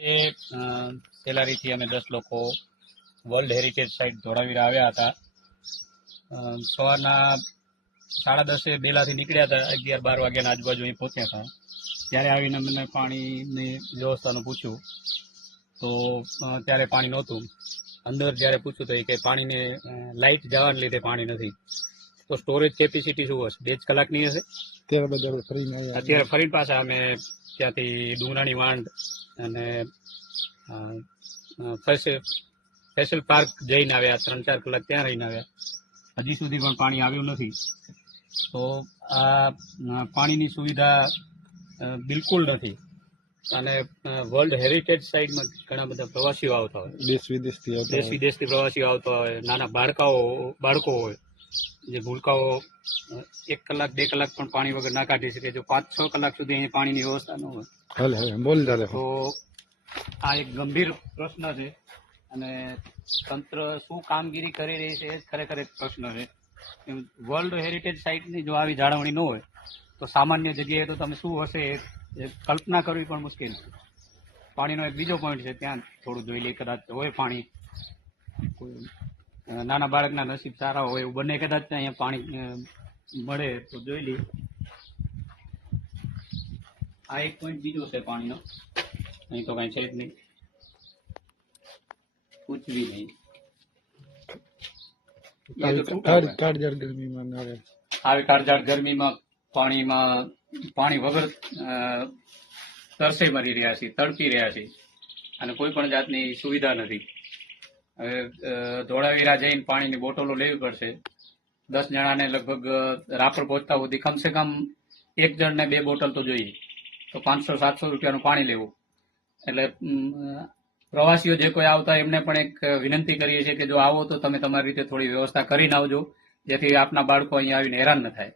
એ સેલારીથી અમે 10 લોકો world heritage site Dholavira આવ્યા હતા. સવારના 10:30 બેલાથી નીકળ્યા હતા. 11-12 વાગ્યાના આજુબાજુ અહીં પહોંચ્યા હતા. ત્યારે આવીને મને પાણીની વ્યવસ્થાનું પૂછ્યું તો ત્યારે પાણી નહોતું. અંદર જ્યારે પૂછ્યું તો એ કે પાણીને લાઇટ જવાને લીધે પાણી નથી. તો સ્ટોરેજ કેપેસિટી શું હશે? 2 કલાકની હશે. અત્યારે ફરીને પાછા અમે ત્યાંથી ડુંગરાણી વાંડ અને ફેસલ પાર્ક જઈને આવ્યા. 3-4 કલાક ત્યાં રહીને આવ્યા. હજી સુધી પણ પાણી આવ્યું નથી. તો આ પાણીની સુવિધા બિલકુલ નથી. અને વર્લ્ડ હેરિટેજ સાઇટમાં ઘણા બધા પ્રવાસીઓ આવતા હોય, દેશ વિદેશથી પ્રવાસીઓ આવતા હોય, નાના બાળકો હોય, જે ભૂલકાઓ 1 કલાક 2 કલાક પણ પાણી વગર ના કાઢી શકે. જો 5-6 કલાક સુધી અહીં પાણીની વ્યવસ્થા ન હોય તો આ એક ગંભીર પ્રશ્ન છે. અને તંત્ર શું કામગીરી કરી રહી છે એ ખરેખર એક પ્રશ્ન છે. વર્લ્ડ હેરિટેજ સાઇટની જો આવી જાળવણી ન હોય તો સામાન્ય જગ્યાએ તો તમે શું હશે એ કલ્પના કરવી પણ મુશ્કેલ છે. પાણીનો એક બીજો પોઈન્ટ છે, ત્યાં થોડું જોઈ લે. કદાચ હોય પાણી, કોઈ નાના બાળકના નસીબ સારા હોય એવું બને, કદાચ અહીંયા પાણી મળે તો જોઈ લે. આ એક પોઈન્ટ બીજો છે પાણીનો. અહીં તો કઈ છે જ નહીં, कुछ भी नहीं. કાળઝાળ ગરમીમાં પાણી વગર તરસે મરી રહ્યા છે, તડપી રહ્યા છે અને કોઈ પણ જાતની સુવિધા નથી. હવે ધોળાવીરા જઈને પાણીની બોટલો લેવી પડશે. 10 જણાને લગભગ રાપર પહોંચતા સુધી કમસે કમ એક જણને 2 બોટલ તો જોઈએ. તો 500-700 રૂપિયાનું પાણી લેવું. એટલે પ્રવાસીઓ જે કોઈ આવતા એમને પણ એક વિનંતી કરીએ છીએ કે જો આવો તો તમે તમારી રીતે થોડી વ્યવસ્થા કરીને આવજો, જેથી આપના બાળકો અહીંયા આવીને હેરાન ન થાય.